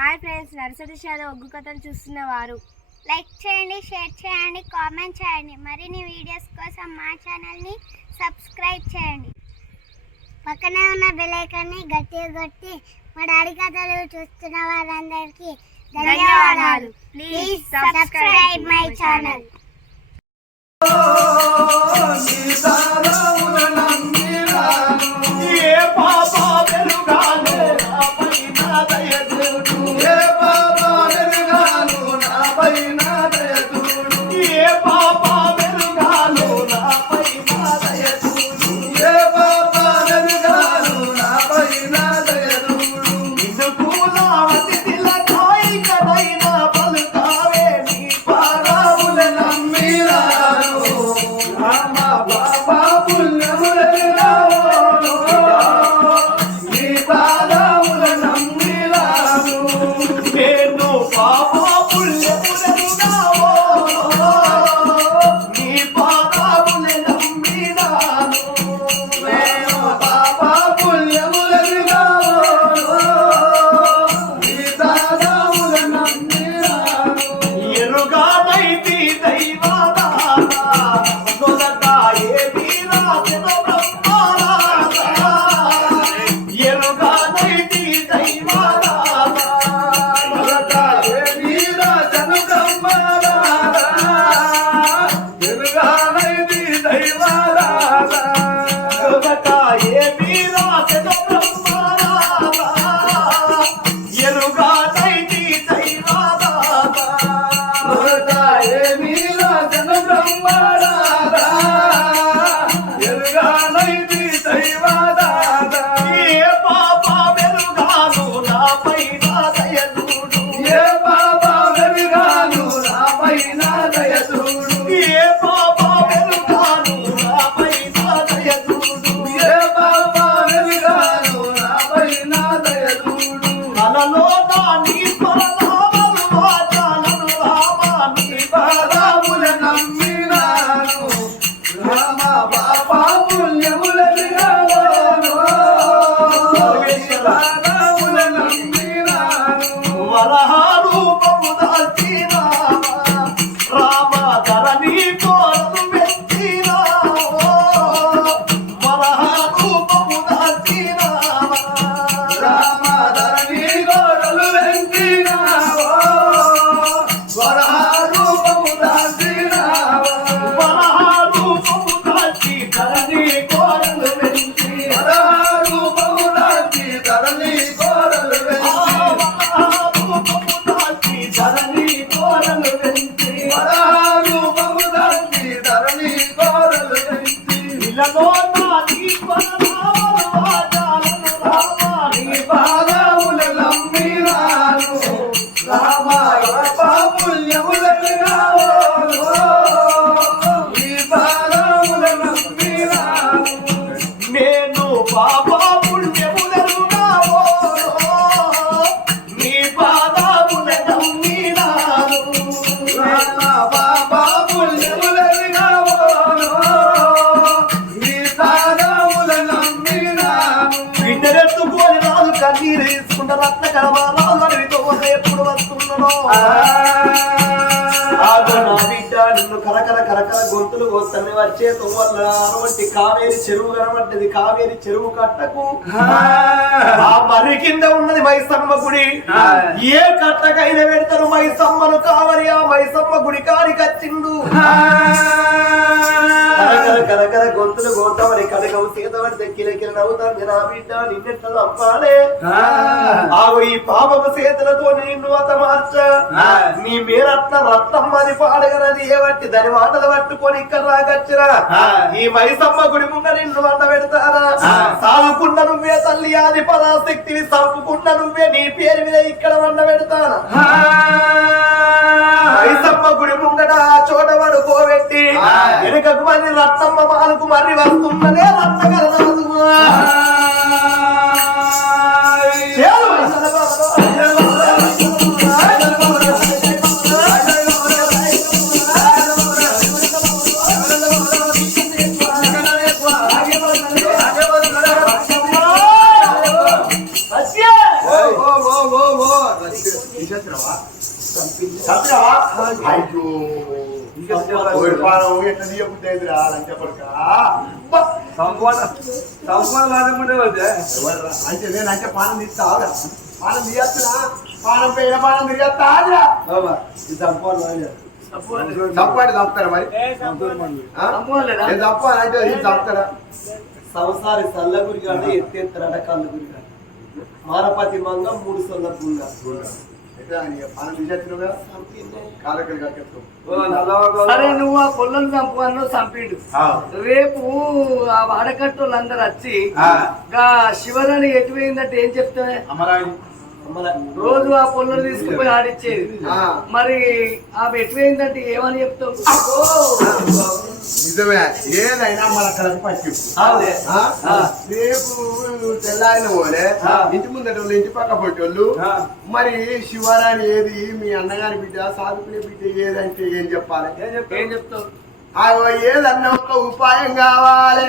Hi friends, nursery shallow ఒగ్గు కథలు చూస్తున్నవారు like చేయండి, share చేయండి, కామెంట్ చేయండి. మరిన్ని వీడియోస్ కోసం మా ఛానల్ని సబ్స్క్రైబ్ చేయండి. పక్కనే ఉన్న బెల్ ఐకాన్ని గట్టిగా కొట్టి మా డాడీ కథలు చూస్తున్న వారందరికీ ధన్యవాదాలు. Please subscribe my channel. కన్నీరు తీసుకుంటే రత్న కరమాలతో ఎప్పుడు వస్తున్నాడో నా బిడ్డ నిన్ను కరకర కరకర గొంతులు వస్తని వచ్చే వల్ల అటువంటి కావేరి చెరువు కనబడ్డది. కావేరి చెరువు కట్టకు ఆ మర్రి కింద ఉన్నది మైసమ్మ గుడి. ఏ కట్టకైనా పెడతారు మైసమ్మను. కావరి ఆ మైసమ్మ గుడి కాడికి వచ్చిండు. కరకర గొంతులు గోతామని కడగవు సీతమని కిలకిల నవ్వుతాను. నా బిడ్డ నిన్నెట్లా తప్పాలే ఆవు ఈ పాపపు చేతులతో నిన్ను అత మార్చ నీ మీరట్ల రత్నమ్మని పాడగనది ఏవట్టి దాని మాటలు పట్టుకొని ఇక్కడ రాగచ్చిరా. ఈ మైసమ్మ గుడి ముంగ నిన్ను వంట పెడతారా. సాగుకున్న నువ్వే తల్లి ఆది పరాశక్తివి. సంపుకున్న నువ్వే నీ పేరు మీద ఇక్కడ వంట పెడతానా. మైసమ్మ గుడి ముంగట ఆ చోట పడుకోబెట్టి వెనుకకు మరి రత్నమ్మ మాలకు మర్రి వస్తుందనే రత్నగలదు. తీసేస్తున్నావా అయ్యో పానం ఎట్లా తీయబుద్ధిరా లంచ పడక అంటే నేను అంటే పానం తీస్తావా పానం తీయస్తున్నా పానం పోయిన పానం తిరిగేస్తా చంపాడు చంపుతారా మరి చంపాలంటే చంపుతారా సంసారి సల్ల గురి కాదు ఎత్తేస్తారట కళ్ళు గురి కాదు మారపతి మంగ 3 సొల్ల పుంగ పానం తీసేస్తున్నావు కదా కాలకలు కట్టేస్తావు సరే నువ్వు ఆ పొల్లను చంపును చంపిండు రేపు ఆ వాడకట్టోళ్ళందరూ వచ్చి శివరాణి ఎటువైందంటే ఏం చెప్తావే రోజు ఆ పొల్లను తీసుకుపోయి ఆడిచ్చేది మరి ఆమె ఎటువైందంటే ఏమని చెప్తావు నిజమే ఏదైనా మన కడకు పట్టి రేపు తెల్లారిన పోలే ఇంటి ముందట వాళ్ళు ఇంటి పక్క పొట్టోళ్ళు మరి శివరాణి ఏది మీ అన్నగారి బిడ్డ సాధుకునే బిడ్డ ఏదంటే ఏం చెప్పాలి ఏం చెప్తావు ఏదన్నా ఒక ఉపాయం కావాలి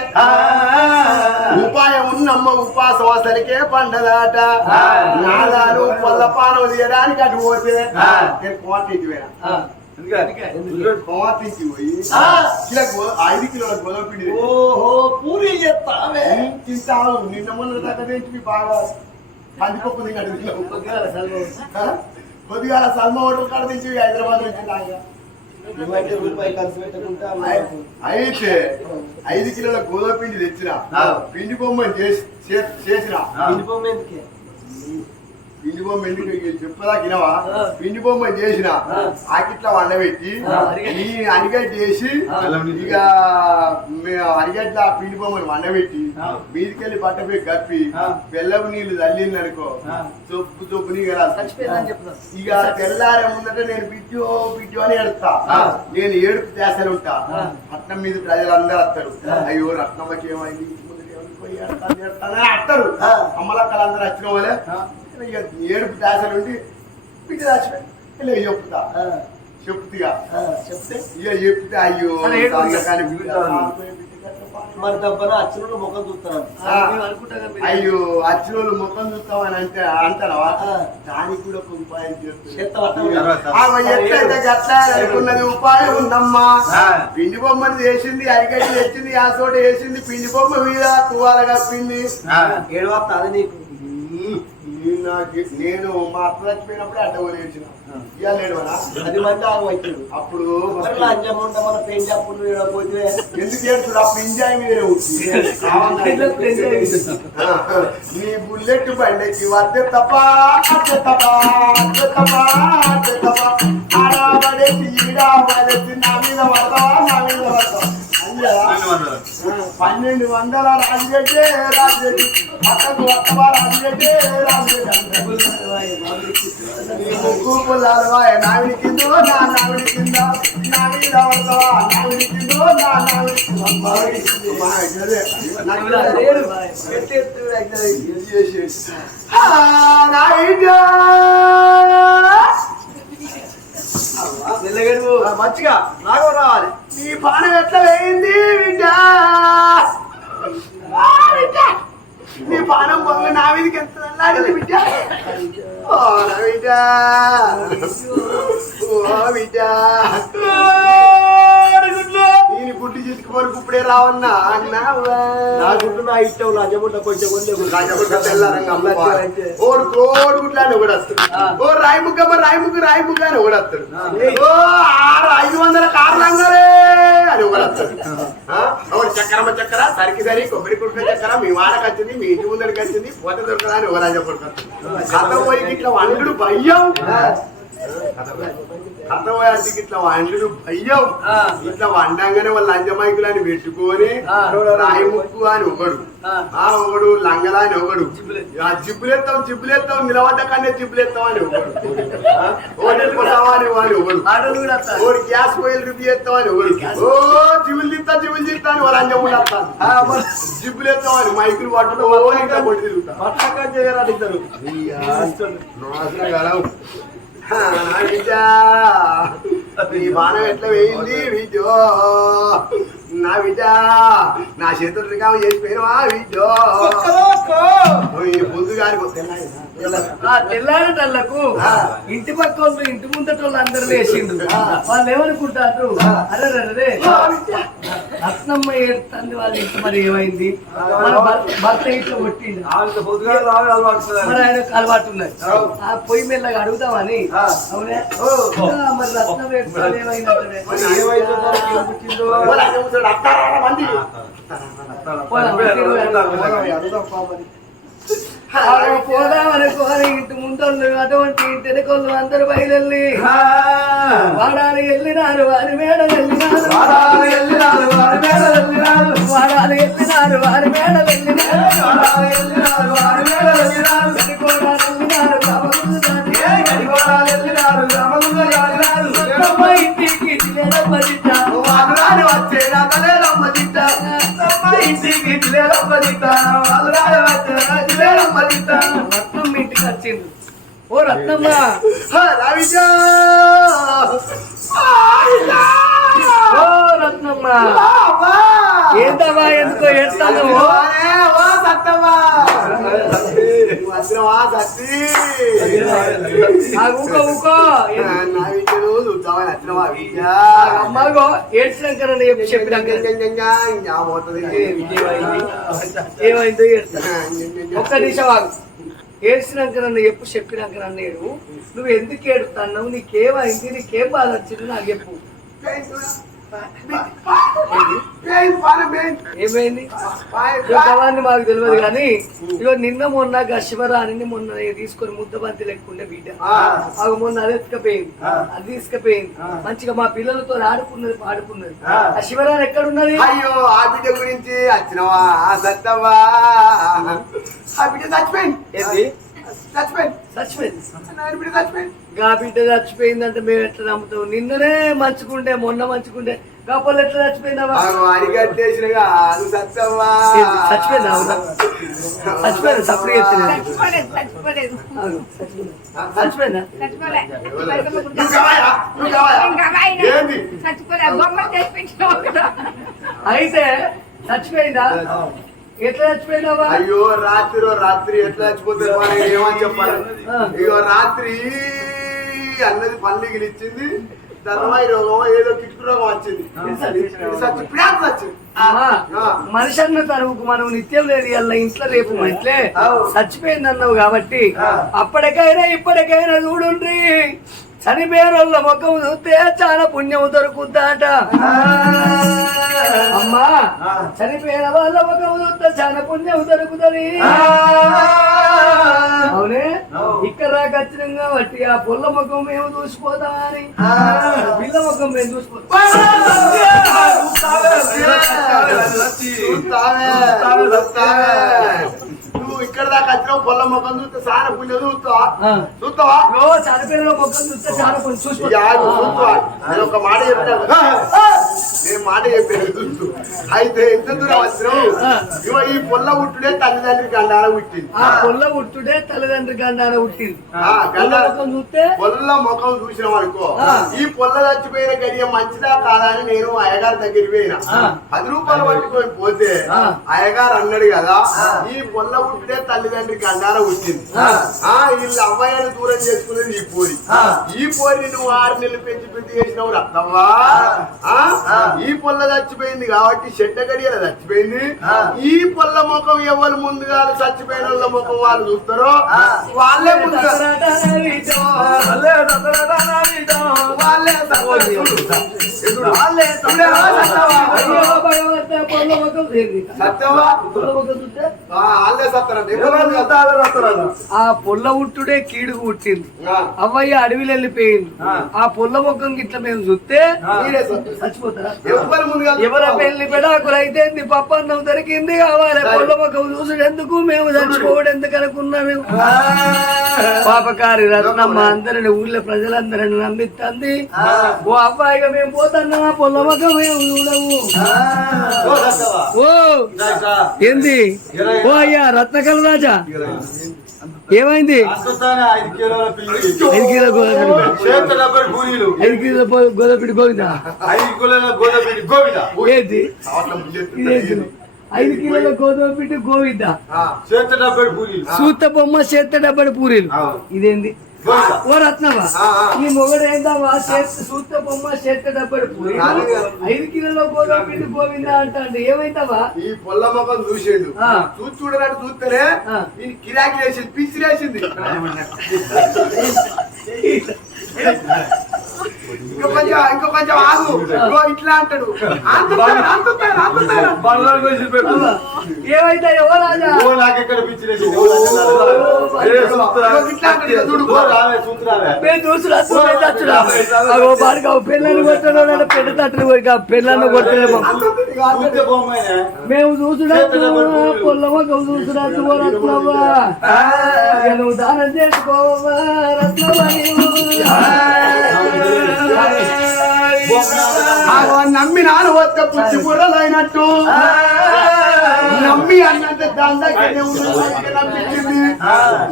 ఉపాయం ఉన్నమ్మ ఉపాసం అసలుకే పండదాట నాదాలు పొల్లపానం తీయడానికి అటు పోతే నేను కోటించి పోయినా కోటించి పోయి 5 కిలోల గోధుమ పిండి ఓహో పూరి చేస్తావే తింటాను నిన్న మొన్న దాకా తెచ్చి బాగా కందిపప్పు తిన్నాడు కొద్దిగా సల్మ హోటల్ కాడ తెచ్చి హైదరాబాద్ నుంచి రూపాయి ఖర్చు పెట్టకుండా అయితే 5 కిలోల గోధుమ పిండి తెచ్చిన పిండి బొమ్మని చేసిన పిండి బొమ్మ ఎందుకే పిండి బొమ్మ ఎందుకు చెప్పదా గినవా పిండి బొమ్మని చేసిన ఆకిట్లా వండబెట్టి ఈ అరిగడ్డ వేసి ఇక అరిగడ్డ పిండి బొమ్మని వండబెట్టి మీదికెళ్ళి బట్టపై కప్పి బెల్లపు నీళ్లు తల్లింది అనుకో చొప్పు చొప్పు నీ కదా ఇక తెల్లారే ముందట నేను బిడ్డో అని ఎడతా నేను ఏడుపు చేసలు ఉంటా పట్నం మీద ప్రజలందరూ వస్తారు అయ్యో రత్నమ్మకి ఏమైంది అంటారు అమ్మలక్కలందరూ వచ్చిన వాళ్ళే ఏడుపు దాసలు ఉండి బిడ్డ దాచిపోయి చెప్తా చెప్తే ఇక చెప్తే అయ్యో మరి దెబ్బన అచ్చులు ముఖం చూస్తాను అయ్యో అచ్చులు ముఖం చూస్తామని అంటే అంటారా దానికి కూడా ఒక ఉపాయం ఎట్లయితే గట్లా అనుకున్నది ఉపాయం ఉందమ్మా పిండి బొమ్మని చేసింది అరిగడ్డి తెచ్చింది ఆ చోట వేసింది పిండి బొమ్మ మీద తువాల కప్పింది ఏడవస్తా అది నీకు నేను మా అత్త చచ్చిపోయినప్పుడే అడ్డ వదిలేసిన ఇవ్వలేడువనా 10 మంది ఆగవచ్చు అప్పుడు మన పెంజాపుడు పోతే ఎందుకు ఏడుచుడు ఆ పింజాయి మీద నీ బుల్లెట్ బండికి వద్దే తప్ప ఆడబడేసి ఈడబడేసి నా మీద పడతా నా మీద పడతా 1200 రాజరెడ్డి పక్కకు వస్తవా రాజరెడ్డి ముగ్గు పుల్లాలవా నావిడి కిందో నా నావిడి కింద నా మీద వస్తవా నావిడి కిందో నా నావిడి మంచిగా నాకు రావాలి నీ పానం ఎట్లా వేయింది బిడ్డ నీ పానం పొంగ నా మీదకి ఎంత వెళ్ళాడింది బిడ్డ ఓ నా బిడ్డ ఓ బిడ్డ నేను గుడ్డు చితుకుపోయి ఇప్పుడే రావన్నా అన్నావా నా గుడ్డు నా ఇష్టం రాజముడ్డ కొంచెం రాజముడ్డ తెల్లారంగా ఓడు కోడు గుడ్లాన్ని ఒకటి వస్తాడు ఓ రాయిముగ్గమ్మ రాయిముగ్గు అని ఒకటి వస్తాడు ఓ 500 కార్లంగారే అని ఒకటి వస్తాడు చక్కెర సరికి సరి కొబ్బరి కుడుక చక్కెర మీ వాడకి వచ్చింది మీ ఇంటి ముందరికి వచ్చింది పోత దొరకదా అని ఓ రాజపడుతుంది కథ పోయి ఇట్లా వండుడు భయ్యం కథపోయానికి ఇట్లా వండుడు భయ్యం ఇట్లా వండంగానే వాళ్ళ లంజమైకులని పెట్టుకొని రాయిముక్కు అని ఒకడు ఒకడు లంగలా అని ఒకడు జిబ్బులెత్తాం నిలబడ్డ కన్నా జిబ్బులెత్తాం అని ఒకడు అని వాడు ఒకడు గ్యాస్ పొయ్యిలు రిపి చేస్తాం అని ఒకడు ఓ జిబులు తిత్తా అని వాళ్ళ లంజములు వస్తాను జిబ్బులెత్తాం అని మైకులు పట్టులో కొట్టి తిరుగుతా నీ బాణం ఎట్లా వేయింది వీడియో నా బిడ్డ నా చేతులు రికామ చేసిపోయినవా బిడ్డో ముందు గారి తెల్లారటల్లకు ఇంటి పక్క వాళ్ళు ఇంటి ముందటోళ్ళు అందరూ వేసిండు. వాళ్ళు ఏమనుకుంటారు, అరే అరే రత్నమ్మ ఏడుతుంది వాళ్ళ ఇంటి మరి ఏమైంది, మన భర్త ఇంట్లో కొట్టిండు, మరి ఆయనకు అలవాటు ఉన్నది, ఆ పొయ్యి మెల్లగా అడుగుతామని. అవునే మరి రత్నం ఏడుతుంది ఏమైందంటే పోదామనుకోని ఇంటి ముందోళ్ళు అటువంటి ఇంటి వెనుకోళ్ళు అందరూ బయలుల్లి వాడాలి వెళ్ళినారు వారి మేడ వెళ్ళినారు, వాడాలి వెళ్ళినారు వారి మేడ వెళ్ళినారు, వాడాలి వెళ్ళినారు వారి మేడ వెళ్ళినారు, ఇంటికి రత్నం ఇంటికి వచ్చింది. ఓ రత్నమ్మ ఓ రత్నమ్మ ఏంటమ్మా ఎందుకో ఏడుస్తాను? అమ్మాగో ఏడ్చినాక చెప్పినాక ఏమైందో ఒక్క నిమిషం ఆగు. ఏడ్చినాక నన్ను ఎప్పుడు చెప్పినాక నన్ను నువ్వు ఎందుకు ఏడుతున్నావు, నీకేమైంది, నీకేం బాధ వచ్చింది నాకు చెప్పు. ఏమైంది గవాన్ని మాకు తెలియదు కానీ ఇగో నిన్న మొన్న శివరాణిని మొన్న తీసుకొని ముద్దబంతి లెక్కుండే బిడ్డ మాకు మొన్న అది ఎత్తుకపోయింది, అది తీసుకుపోయింది. మంచిగా మా పిల్లలతో ఆడుకున్నది పాడుకున్నది. ఆ శివరాణి ఎక్కడున్నది? అయ్యో ఆ బిడ్డ గురించి వచ్చినవా సత్తవా, ఆ బిడ్డ చచ్చిపోయింది. ఏంది గా బిడ్డ చచ్చిపోయిందంటే మేము ఎట్లా నమ్ముతాం? నిన్ననే మంచుకుంటే మొన్న మంచుకుంటే కాపోలు ఎట్లా చచ్చిపోయిందావా? అడిగట్టేసినగా అది సత్తవా చచ్చిపోయిందా? చచ్చిపోయిందా? సప్పుడు చచ్చిపోయిందా? అయితే చచ్చిపోయిందా? ఎట్లా చచ్చిపోయినావా? అయ్యో రాత్రి ఎట్లా చచ్చిపోతుంది ఏమని చెప్పాలి. అయ్యో రాత్రి అన్నది పల్లిగిలి ఇచ్చింది, ధర్మాయి రోగం ఏదో కిట్టు రోగం వచ్చింది, మనిషి అన్న తరువుకు మనం నిత్యం లేదు అలా ఇంట్లో రేపు ఇట్లే చచ్చిపోయింది అన్నావు కాబట్టి అప్పటికైనా ఇప్పటికైనా చూడుండ్రి చనిపోయిన వాళ్ళ ముఖం చూస్తే చాలా పుణ్యం దొరుకుతాట. అమ్మా చనిపోయిన వాళ్ళ ముఖం చూస్తే చాలా పుణ్యం దొరుకుతుంది. అవునే ఇక్కడ రాకచ్చినాం కాబట్టి ఆ పుల్ల ముఖం మేము చూసిపోతామని పిల్ల ముఖం మేము చూసిపోతాం. నువ్వు ఇక్కడ దాకా వచ్చినావు, పొల్ల ముఖం చూస్తే చాలా పుణ్యం చూస్తావా? చనిపోయిన ముఖం చూస్తే చాలా పుణ్యం చూసిపోతా. నేను ఒక మాట చెప్పాను, నేను మాట చెప్పాను. అయితే ఎంత దూరం వచ్చినావు? ఇవో ఈ పొల్ల ఉట్టుడే తల్లిదండ్రి గండాన పుట్టింది. ఆ పొల్ల ఉట్టుడే తల్లిదండ్రి గండాన పుట్టింది. పొల్ల ముఖం చూసినాం అనుకో, ఈ పొల్ల చచ్చిపోయిన గడియ మంచిదా కాదా అని నేను అయ్యగారి దగ్గరికి పోయినా. 10 రూపాయలు పట్టుకొని పోతే అయ్యగారు అన్నాడు కదా, ఈ పొల్ల ఉట్టుడే తల్లిదండ్రి గండాన పుట్టింది. వీళ్ళు అమ్మాయిని దూరం చేసుకునేది ఈ పోరి. ఈ పోరిని నువ్వు 6 నెలలు పెంచి చేసినావు రత్నవ్వా. ఈ పొల్ల చచ్చిపోయింది కాబట్టి చెడ్డ గడియల చచ్చిపోయింది. ఈ పొల్ల ముఖం ఎవరు ముందుగా చచ్చిపోయిన వాళ్ళ ముఖం వాళ్ళు చూస్తారో వాళ్ళే ముందుగా ఆ పొల్ల ఉట్టుడే కీడుకు పుట్టింది. అవ్వయ్య అడవిలో వెళ్ళిపోయింది. ఆ పొల్ల ముఖం గిట్ల మేము చూస్తే చచ్చిపోతారా? ఎవరి పెళ్లి పెడాకులు అయితే పప్పన్నం దొరికింది కావాలి, పొల్ల ముఖం చూసేందుకు మేము చచ్చిపోవడం ఎందుకు అనుకున్నా? మేము పాపకారి రత్నమ్మ అందరిని ఊళ్ళో ప్రజలందరిని నమ్మిస్తుంది. ఓ అబ్బాయిగా మేము పోతున్నా పొల్ల ముఖం మేము చూడము. ఓ ఏంది ఓ అయ్యా రత్నకల రాజా ఏమైంది? 5 కిలోల పిండి, 5 కిలోల గోధుమ చేత 70 పూరీలు, 5 కిలోల గోధుమ పిండి గోవిందా? 5 కిలోల గోధుమ పిండి గోవింద, ఏంటి ఇదేంటి? 5 కిలోల గోధుమ పిండి గోవిందా? చేత 70 పూరీలు, సూత బొమ్మ చేత 70 పూరీలు. ఇదేంది? గోవింద. ఓ రత్నమా, ఈ మొగడు ఏందమ్మా సూత బొమ్మ చేత 70 పూరీలు 5 కిలోల గోధుమ పిండి గోవిందా అంటాడు. ఏమైతావా? ఈ పొల్ల మొక్కం చూసిండు, చూసి చూడరాడు చూస్తేనే ఈ కిరాకి వేసింది, పిసిరేసింది. ఇంకో కొంచెం ఆగు, ఇట్లా అంటాడు. ఏమైతే ఓ రాజా నాకెక్కడ పిచ్చిరేసి పిల్లలు కొట్టడం పెద్ద తట్టులు పిల్లలను కొట్టలేము మేము చూసుడా పొల్లమ్మ చూసుడా రత్నవ్వా నువ్వు దానం చేసుకోవా రత్నవ్వ నమ్మి నాన్న వస్తే పుచ్చి బుర్రలు అయినట్టు నమ్మి అన్నంత దాంట్లోనే నమ్మించింది.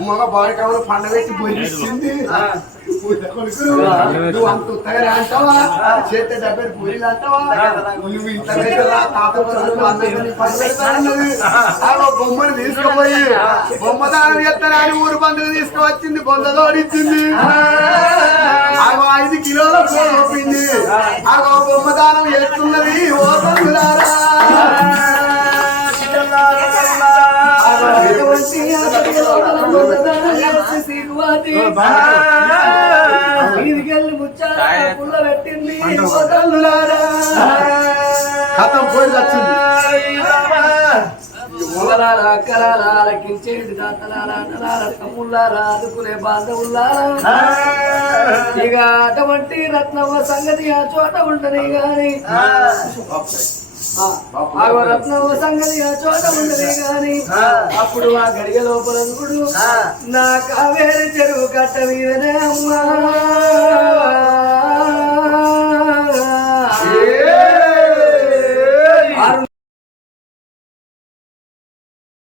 మగ బారికావులు పండబెట్టి బొరిచింది. నువ్వు అంత ఉత్తగా అంటావా? చేత 70 పూరీలు అంటావా? నువ్వు ఇంట్లో తాత బొమ్మను తీసుకుపోయి బొమ్మ దానం చేస్తానని ఊరు బంధువు తీసుకువచ్చింది, బొందలో అడిచింది. 5 కిలోల పోపింది. అగో బొమ్మ దానం చేస్తున్నది. ఓ బంధువులారా పుల్ల పెట్టింది కథం పోయి వచ్చింది. కించేది తమ్ముళ్ళారా ఆదుకునే బాంధవుల్లారా ఇక అటువంటి రత్నమ్మ సంగతి ఆ చోట ఉండని గాని రత్నమ్మ సంగతి ఆ చోట ఉండని గాని అప్పుడు ఆ గడియ లోపల చూడు నా కావేరి చెరువు కట్ట మీదనే అమ్మా